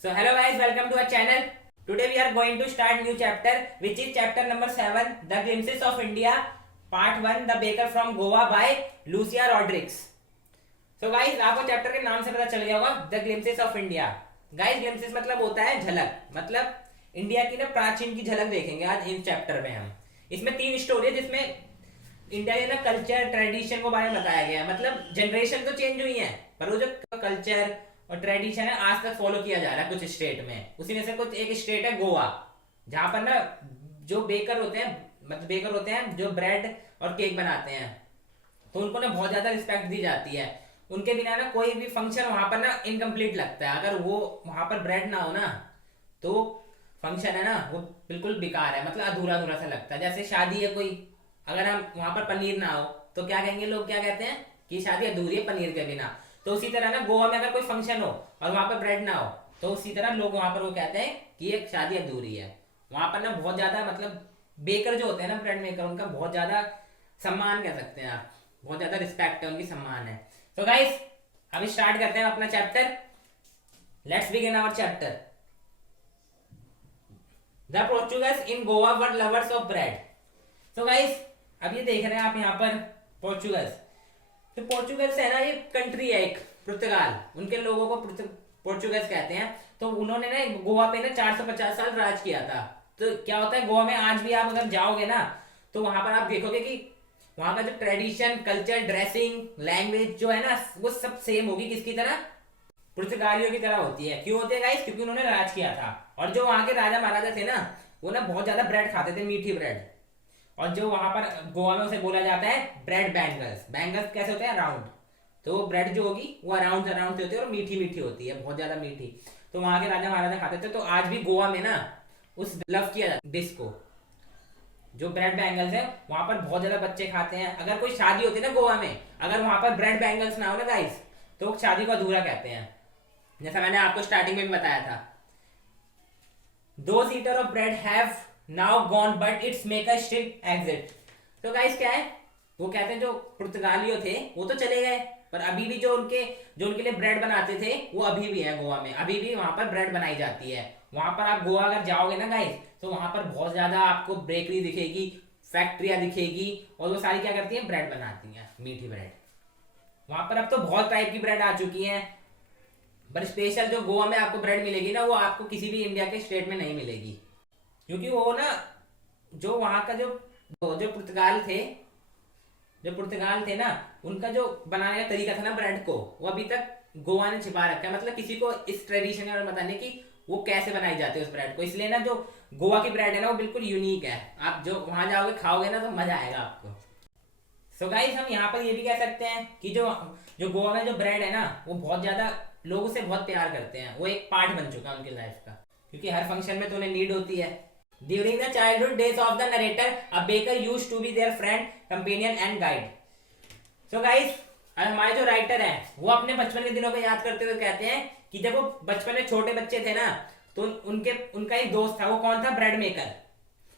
So hello guys, welcome to our channel. Today we are going to start new chapter, which is chapter number 7, The Glimpses of India, part 1, The Baker from Goa by Lucia Rodriguez. So guys, आपको chapter के नाम से पता चल गया होगा, the glimpses of India. Guys, glimpses मतलब होता है झलक, मतलब इंडिया की ना प्राचीन की झलक देखेंगे आज इन चैप्टर में हम. इसमें 3 स्टोरी है जिसमें इंडिया के ना कल्चर ट्रेडिशन को बारे में बताया गया है. मतलब जनरेशन तो चेंज हुई है पर वो जो कल्चर और ट्रेडिशन है आज तक फॉलो किया जा रहा है कुछ स्टेट में. उसी में से कुछ एक स्टेट है गोवा, जहां पर ना जो बेकर होते हैं, मतलब बेकर होते हैं जो ब्रेड और केक बनाते हैं, तो उनको ना बहुत ज्यादा रिस्पेक्ट दी जाती है. उनके बिना ना कोई भी फंक्शन वहां पर ना इनकम्प्लीट लगता है. अगर वो वहां पर ब्रेड ना हो ना तो फंक्शन है ना वो बिल्कुल बेकार है, मतलब अधूरा अधूरा सा लगता है. जैसे शादी है कोई, अगर हम वहां पर पनीर ना हो तो क्या कहेंगे लोग, क्या कहते हैं कि शादी अधूरी है पनीर के बिना. तो उसी तरह ना गोवा में अगर कोई फंक्शन हो और वहां पर ब्रेड ना हो तो उसी तरह लोग वहां पर वो कहते हैं कि ये शादी अधूरी है. वहां पर ना बहुत ज्यादा, मतलब बेकर जो होते हैं ना ब्रेड मेकर, उनका बहुत ज्यादा सम्मान कह सकते हैं आप, बहुत ज्यादा रिस्पेक्ट है उनकी, सम्मान है. तो गाइस अभी स्टार्ट करते हैं अपना chapter. Let's begin our chapter. The Portuguese in Goa were lovers of bread. तो गाइस अब ये देख रहे हैं आप यहाँ पर पोर्चुगीज. तो पोर्चुगल है ना, ये कंट्री है एक, पुर्तगाल, उनके लोगों को पोर्चुगीज कहते हैं. तो उन्होंने ना गोवा पे ना 450 साल राज किया था. तो क्या होता है गोवा में आज भी आप अगर जाओगे ना तो वहां पर आप देखोगे कि वहां का जो ट्रेडिशन, कल्चर, ड्रेसिंग, लैंग्वेज जो है ना वो सब सेम होगी. किसकी तरह? पुर्तगालियों की तरह होती है. क्यों होती है गाइस? क्योंकि उन्होंने राज किया था. और जो वहां के राजा महाराजा थे ना वो ना बहुत ज्यादा ब्रेड खाते थे, मीठी ब्रेड. और जो वहां पर गोवा में उसे बोला जाता है ब्रेड बैंगल्स. बैंगल्स कैसे होते हैं? राउंड. तो ब्रेड जो होगी वो अराउंड अराउंड से होती है और मीठी मीठी होती है, बहुत ज्यादा मीठी. तो वहां के राजा महाराजा खाते थे. तो आज भी गोवा में ना उस लव किया जाता है डिश को, जो ब्रेड बैंगल्स है वहां पर बहुत ज्यादा बच्चे खाते हैं. अगर कोई शादी होती है ना गोवा में, अगर वहां पर ब्रेड बैंगल्स ना हो ना गाइस तो शादी को अधूरा कहते हैं. जैसा मैंने आपको स्टार्टिंग में भी बताया था. Those eater of bread have now gone but its maker still exist. तो गाइस क्या है, वो कहते हैं जो पुर्तगालियों थे वो तो चले गए पर अभी भी जो उनके लिए ब्रेड बनाते थे वो अभी भी है गोवा में. अभी भी वहां पर ब्रेड बनाई जाती है. वहां पर आप गोवा अगर जाओगे ना गाइस तो वहां पर बहुत ज्यादा आपको बेकरी दिखेगी, फैक्ट्रियां दिखेगी और वो सारी क्या करती है, ब्रेड बनाती हैं, मीठी ब्रेड. वहां पर अब तो बहुत टाइप की ब्रेड आ चुकी है पर स्पेशल जो गोवा में आपको ब्रेड मिलेगी ना वो आपको किसी भी इंडिया के स्टेट में नहीं मिलेगी. क्योंकि वो ना जो वहां का जो पुर्तगाल थे ना उनका जो बनाने का तरीका था ना ब्रेड को, वो अभी तक गोवा ने छिपा रखा है. मतलब किसी को इस ट्रेडिशन के बारे में बताने की वो कैसे बनाई जाती है उस ब्रेड को. इसलिए ना जो गोवा की ब्रेड है ना वो बिल्कुल यूनिक है. आप जो वहां जाओगे खाओगे ना तो मजा आएगा आपको. सो गाइस हम यहाँ पर ये भी कह सकते हैं कि जो गोवा में जो ब्रेड है ना वो बहुत ज्यादा लोग उसे बहुत प्यार करते हैं. वो एक पार्ट बन चुका है उनकी लाइफ का, क्योंकि हर फंक्शन में तो उन्हें नीड होती है. During the childhood days of the narrator a baker used to be their friend, companion and guide. So guys हमारे जो राइटर हैं वो अपने बचपन के दिनों को याद करते हुए कहते हैं कि जब वो बचपन में छोटे बच्चे थे ना तो उनका एक दोस्त था. वो कौन था? Bread maker.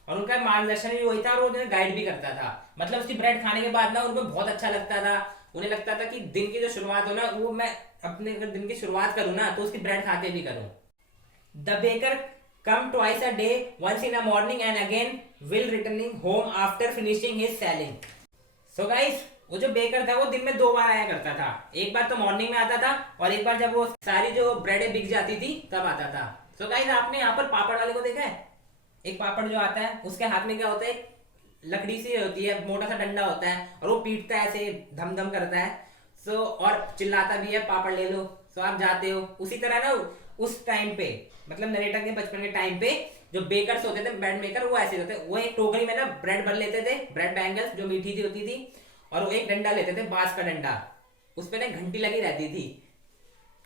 और उनका मार्गदर्शन भी वही था और वो उन्हें गाइड भी करता था. मतलब उसकी ब्रेड खाने के बाद ना उनको बहुत अच्छा लगता था. उन्हें लगता था कि दिन की जो शुरुआत हो ना वो मैं अपने अगर दिन की शुरुआत करूं ना तो उसकी ब्रेड खा के भी करूं. The baker come twice a day, once in a morning and again while returning home after finishing his selling. So guys वो जो बेकर था वो दिन में 2 बार आया करता था. एक बार तो मॉर्निंग में आता था और एक बार जब वो सारी जो ब्रेडें बिक जाती थी तब आता था. सो गाइस आपने यहाँ पर पापड़ वाले को देखा है? एक पापड़ जो आता है उसके हाथ में क्या होता है, लकड़ी सी होती है, मोटा सा डंडा होता है और वो पीटता है ऐसे, धम धम करता है. सो और चिल्लाता भी है पापड़ ले लो. सो आप जाते हो. उसी तरह ना उस टाइम पे, मतलब नरेटर के बचपन के टाइम पे जो बेकर्स होते थे, ब्रेड मेकर, वो ऐसे होते, वो एक टोकरी में ना ब्रेड भर लेते थे, ब्रेड बैंगल्स जो मीठी सी होती थी, और वो एक डंडा लेते थे, बांस का डंडा. उस पे ना घंटी लगी रहती थी,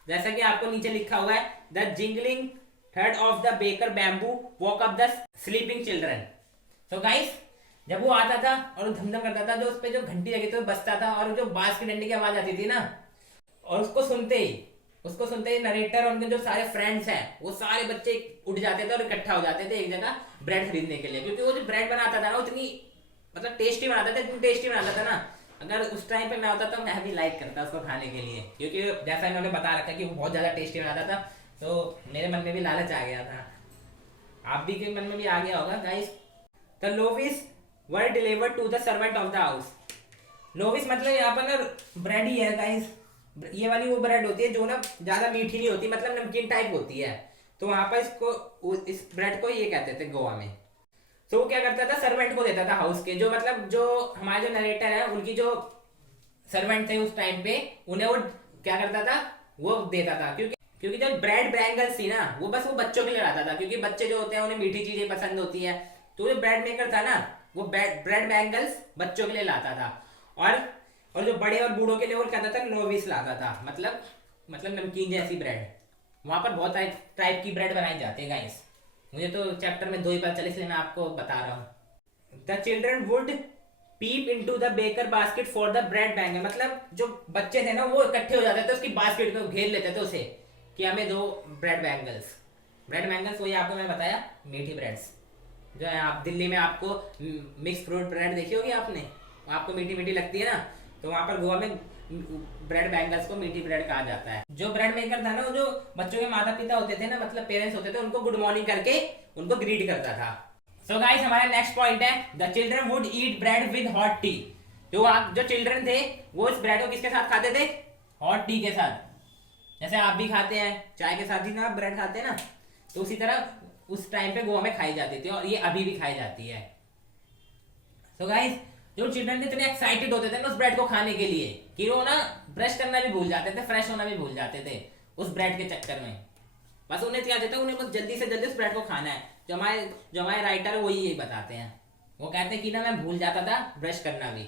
जैसा कि आपको नीचे लिखा हुआ है, the jingling thread of the baker bamboo walk up the sleeping children. So guys जब वो आता था और धमधम करता था, जो उस पे जो घंटी लगी थी वो बजता था और जो बांस की डंडी की आवाज आती थी ना, और उसको सुनते ही नरेटर और उनके जो सारे फ्रेंड्स हैं वो सारे बच्चे उठ जाते थे और इकट्ठा हो जाते थे एक जगह ब्रेड खरीदने के लिए. क्योंकि वो जो ब्रेड बनाता था ना उतनी, मतलब टेस्टी बनाता था, इतनी टेस्टी बनाता था ना, अगर उस टाइम पे मैं होता तो मैं भी लाइक करता उसको खाने के लिए. क्योंकि जैसा इन्होंने बता रखा कि वो बहुत ज्यादा टेस्टी बनाता था. तो मेरे मन में भी लालच आ गया था, आप भी के मन में भी आ गया होगा guys. The loaves were delivered to the servant of the house. Loaves मतलब यहाँ पर ना ब्रेड ही है गाइस। ये वाली वो ब्रेड होती है जो ना ज्यादा मीठी नहीं होती, मतलब नमकीन टाइप होती है। तो वहां पर इस ब्रेड को ये कहते थे गोवा में। तो वो क्या करता था, सर्वेंट को देता था हाउस के, जो मतलब जो हमारे जो नरेटर है उनकी जो सर्वेंट थे उस टाइम पे, उन्हें वो क्या करता था, वो देता था। क्योंकि क्योंकि जो ब्रेड बैंगल्स थी ना वो बस वो बच्चों के लिए लाता था, क्योंकि बच्चे जो होते हैं उन्हें मीठी चीजें पसंद होती है। तो जो ब्रेड मेकर था ना वो ब्रेड बैंगल्स बच्चों के लिए लाता था, और जो बड़े और बूढ़ों के लिए वो कहता था नोविस लाता था, मतलब नमकीन जैसी ब्रेड। वहां पर बहुत टाइप की ब्रेड बनाई जाती है गाइस। मुझे तो चैप्टर में 2 ही पता चले, इसलिए मैं आपको बता रहा हूँ। The children would peep into the baker basket for the bread bangle. मतलब जो बच्चे थे ना वो इकट्ठे हो जाते थे उसकी बास्केट को घेर लेते थे उसे, कि हमें दो ब्रेड बैंगल्स। ब्रेड बैंगल्स वही आपको मैं बताया, मीठी ब्रेड्स जो है। आप दिल्ली में आपको मिक्स फ्रूट ब्रेड देखी होगी आपने, आपको मीठी मीठी लगती है ना, तो वहां पर गोवा में ब्रेड बैंगल्स को मीठी ब्रेड कहा जाता है। जो ब्रेड मेकर था ना वो जो बच्चों के माता पिता होते थे ना, मतलब पेरेंट्स होते थे, उनको गुड मॉर्निंग करके उनको ग्रीट करता था। सो गाइस हमारा नेक्स्ट पॉइंट है, the children would eat bread with hot T. जो चिल्ड्रन थे वो इस ब्रेड को किसके साथ खाते थे, हॉट टी के साथ। जैसे आप भी खाते हैं चाय के साथ ही ना ब्रेड खाते हैं ना, तो उसी तरह उस टाइम पे गोवा में खाई जाती थी, और ये अभी भी खाई जाती है। सो गाइस जो चिल्ड्रन इतने एक्साइटेड होते थे ना उस ब्रेड को खाने के लिए कि वो ना ब्रश करना भी भूल जाते थे, फ्रेश होना भी भूल जाते थे उस ब्रेड के चक्कर में। बस उन्हें क्या देता है, उन्हें बस जल्दी से जल्दी उस ब्रेड को खाना है। जो हमारे राइटर वही यही बताते हैं। वो कहते हैं कि ना मैं भूल जाता था ब्रश करना भी।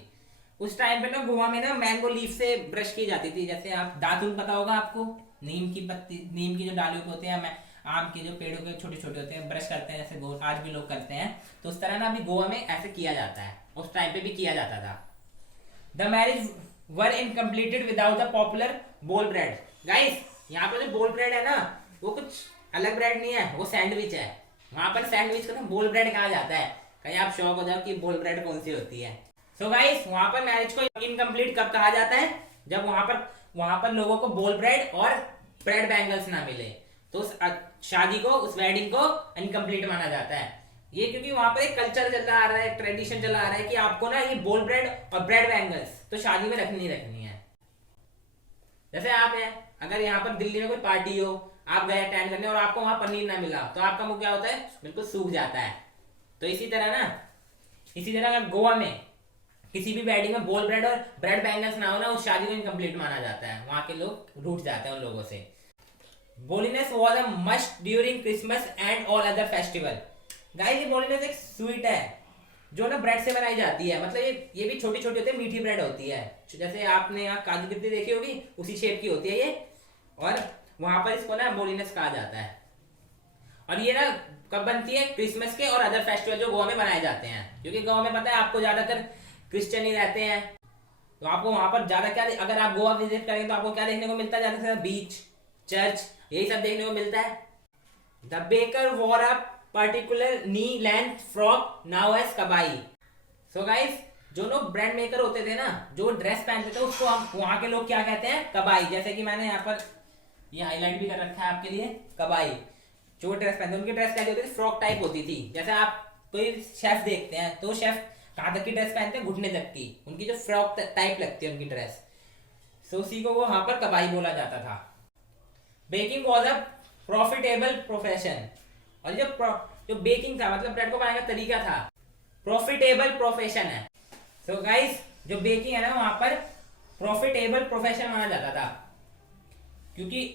उस टाइम पे ना गोवा में ना मैंगो लीफ से ब्रश की जाती थी। जैसे आप दातुन पता होगा आपको, नीम की पत्ती, नीम की जो डाली होते हैं, आम के जो पेड़ों के छोटे छोटे होते हैं, ब्रश करते हैं जैसे आज भी लोग करते हैं। तो उस तरह ना अभी गोवा में ऐसे किया जाता है, उस टाइम पे भी किया जाता था। The marriage were incompleted without the popular बोल ब्रेड। गाइस यहाँ पे जो बोल ब्रेड है ना वो कुछ अलग ब्रेड नहीं है, वो सैंडविच है। वहां पर सैंडविच को ना बोल ब्रेड कहा जाता है। कहीं आप शौक हो जाओ कि बोल ब्रेड कौन सी होती है। सो गाइस वहां पर मैरिज को इनकम्प्लीट कब कहा जाता है, जब वहां पर लोगों को बोल ब्रेड और ब्रेड बैंगल्स ना मिले, तो उस शादी को, उस वेडिंग को इनकम्प्लीट माना जाता है। ये क्योंकि वहां पर एक कल्चर चला आ रहा है, ट्रेडिशन चला आ रहा है कि आपको ना ये बोल ब्रेड और ब्रेड बैंगल्स तो शादी में रखनी है। जैसे आप हैं, अगर यहाँ पर दिल्ली में कोई पार्टी हो, आप गए अटेंड करने और आपको वहां पनीर ना मिला तो आपका मुंह क्या होता है, बिल्कुल सूख जाता है। तो इसी तरह अगर गोवा में किसी भी वेडिंग में बोल ब्रेड और ब्रेड बैंगल्स ना हो ना, उस शादी को इनकम्प्लीट माना जाता है। वहां के लोग रूठ जाते हैं उन लोगों से। बोलीनेस was a must during Christmas and all other festival. Guys ये बोलीनेस एक स्वीट है जो ना ब्रेड से बनाई जाती है। मतलब ये भी छोटी छोटी होती है, मीठी ब्रेड होती है। जैसे आपने यहाँ काजू कतली देखी होगी, उसी शेप की होती है ये, और वहां पर इसको ना बोलीनेस कहा जाता है। और ये ना कब बनती है, क्रिसमस के और अदर फेस्टिवल जो गोवा में बनाए जाते हैं। क्योंकि गोवा में पता है आपको ज्यादातर क्रिश्चियन ही रहते हैं, तो आपको वहां पर ज्यादा क्या, अगर आप गोवा विजिट करेंगे तो आपको क्या देखने को मिलता है, ज्यादातर बीच, चर्च, यही सब देखने को मिलता है। The baker wore a particular knee length frock now as kabai. So guys जो लोग ब्रेड मेकर होते थे ना, जो ड्रेस पहनते थे उसको हम वहां के लोग क्या कहते हैं, कबाई। जैसे कि मैंने यहाँ पर ये हाईलाइट भी कर रखा है आपके लिए, कबाई। जो ड्रेस पहनते उनकी ड्रेस कैसी होती थी, फ्रॉक टाइप होती थी। जैसे आप कोई शेफ देखते हैं तो शेफ कहाँ तक की ड्रेस पहनते हैं, घुटने तक की, उनकी जो फ्रॉक टाइप लगती है उनकी ड्रेस। सो उसी को वहां पर कबाई बोला जाता था। Baking was a profitable profession. और जो बेकिंग था, मतलब ब्रेड को बनाने का तरीका था, प्रॉफिटेबल प्रोफेशन है। सो गाइस जो बेकिंग है ना वहां पर प्रॉफिटेबल प्रोफेशन माना जाता था, क्योंकि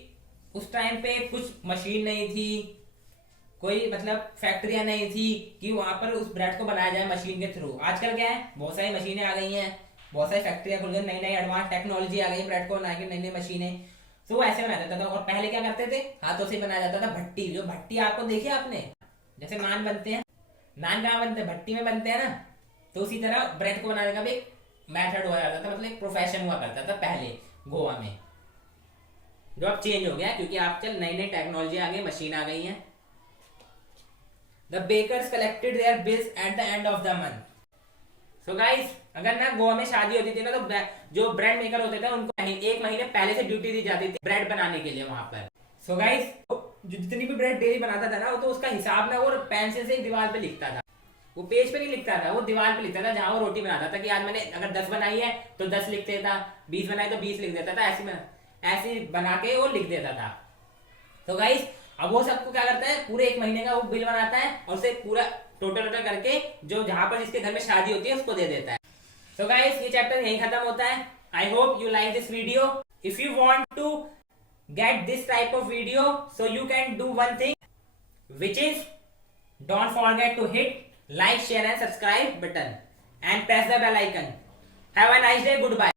उस टाइम पे कुछ मशीन नहीं थी, कोई मतलब फैक्ट्रियां नहीं थी कि वहां पर उस ब्रेड को बनाया जाए मशीन के थ्रू। आजकल क्या है, बहुत सारी मशीनें आ गई हैं, बहुत सारी फैक्ट्रियां खुल गई, नई नई एडवांस टेक्नोलॉजी आ गई ब्रेड को बनाने की, नई नई मशीनें। तो वो ऐसे बनाया जाता था। और पहले क्या करते थे, हाथों से बनाया जाता था। भट्टी, जो भट्टी आपको देखी आपने, जैसे नान बनते हैं, नान कहाँ बनते हैं, भट्टी में बनते हैं ना। तो उसी तरह ब्रेड को बनाने का भी मेथड हुआ करता था, मतलब एक प्रोफेशन हुआ करता था पहले गोवा में, जो अब चेंज हो गया क्योंकि आजकल नई नई टेक्नोलॉजी आ गई, मशीन आ गई है। The bakers collected their bills at the end of the month. So guys, अगर ना गोवा में शादी होती थी ना, तो जो ब्रेड मेकर होते थे उनको 1 महीने पहले से ड्यूटी दी जाती थी ब्रेड बनाने के लिए वहां पर। So guys, जो जितनी भी ब्रेड डेली बनाता था ना, वो तो उसका हिसाब ना वो पेंसिल से एक दीवार पे लिखता था। वो पेज पे नहीं लिखता था, वो दीवार पे लिखता था जहां वो रोटी बनाता था कि आज मैंने अगर 10 बनाई है तो 10 लिख देता, 20 बनाई तो 20 लिख देता था, ऐसे बना के वो लिख देता था। तो गाइस अब वो सबको क्या करता है, पूरे 1 महीने का वो बिल बनाता है और उसे पूरा टोटल टोटल करके जो जहां पर जिसके घर में शादी होती है उसको दे देता है। तो गाइस ये चैप्टर यहीं खत्म होता है। I hope you like this video. If you want to get this type of video, so you can do one thing, which is don't forget to hit like, share and subscribe button and press the bell icon. Have a nice day. Goodbye.